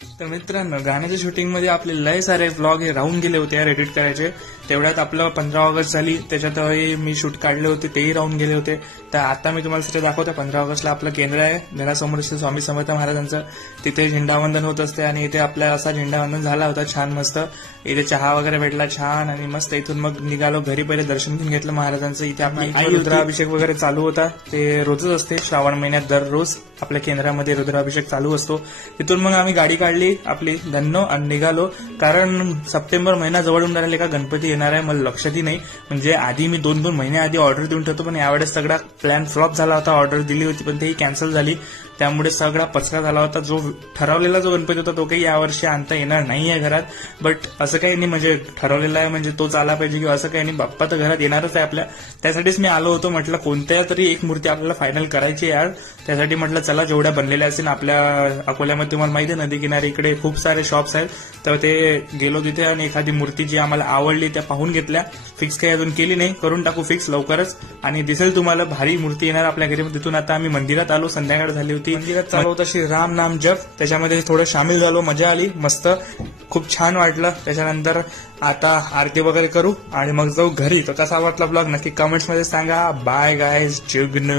तर मित्रांनो, गाण्याच्या शूटिंगमध्ये आपले लय सारे व्लॉग हे राहून गेले होते यार एडिट करायचे. तेवढ्यात आपलं 15 ऑगस्ट झाली, त्याच्यात मी शूट काढले होते, तेही राहून गेले होते. तर आता मी तुम्हाला सगळं दाखवतो. 15 ऑगस्टला आपलं केंद्र आहे घरासमोर स्वामी समर्थ महाराजांचं, तिथे झेंडावंदन होत असते आणि इथे आपला असा झेंडावंदन झाला होता छान मस्त. इथे चहा वगैरे भेटला छान आणि मस्त. इथून मग निघालो घरी, पहिले दर्शन घेऊन घेतलं महाराजांचं. इथे आपली रुद्राभिषेक वगैरे चालू होता, ते रोजच असते श्रावण महिन्यात, दररोज आपल्या केंद्रामध्ये रुद्राभिषेक चालू असतो. तिथून मग आम्ही गाडी काढली आपली धन्नो आणि निघालो. कारण सप्टेंबर महिना जवळून राहिले का गणपती येणार आहे, मला लक्षातही नाही. म्हणजे आधी मी 2-2 महिने आधी ऑर्डर देऊन ठेवतो, पण यावेळेस सगळा प्लॅन फ्लॉप झाला होता. ऑर्डर दिली होती पण तेही कॅन्सल झाली, त्यामुळे सगळा पचका झाला होता. जो ठरवलेला जो गणपती होता तो काही यावर्षी आणता येणार नाहीये घरात. बट असं काही नाही, म्हणजे ठरवलेला आहे म्हणजे तोच आला पाहिजे किंवा असं काही नाही. बाप्पा तर घरात येणारच आहे आपल्या, त्यासाठीच मी आलो होतो. म्हटलं कोणत्या तरी एक मूर्ती आपल्याला फायनल करायची यार. त्यासाठी म्हटलं चला, जेवढ्या बनलेल्या असेल आपल्या अकोल्यामध्ये, तुम्हाला माहिती आहे नदी किनारी इकडे खूप सारे शॉप्स आहेत, तर ते गेलो तिथे आणि एखादी मूर्ती जी आम्हाला आवडली त्या पाहून घेतल्या. फिक्स काही अजून केली नाही, करून टाकू फिक्स लवकरच आणि दिसेल तुम्हाला भारी मूर्ती येणार आपल्या घरी. तिथून आता आम्ही मंदिरात आलो, संध्याकाळ झाली होती. मंदिरात चालू होता श्री राम नाम जप, त्याच्यामध्ये थोडं सामील झालो, मजा आली मस्त, खूप छान वाटलं. त्याच्यानंतर आता आरती वगैरे करू आणि मग जाऊ घरी. तर कसा वाटला ब्लॉग नक्की कमेंट्स मध्ये सांगा. Bye guys, जुग्न.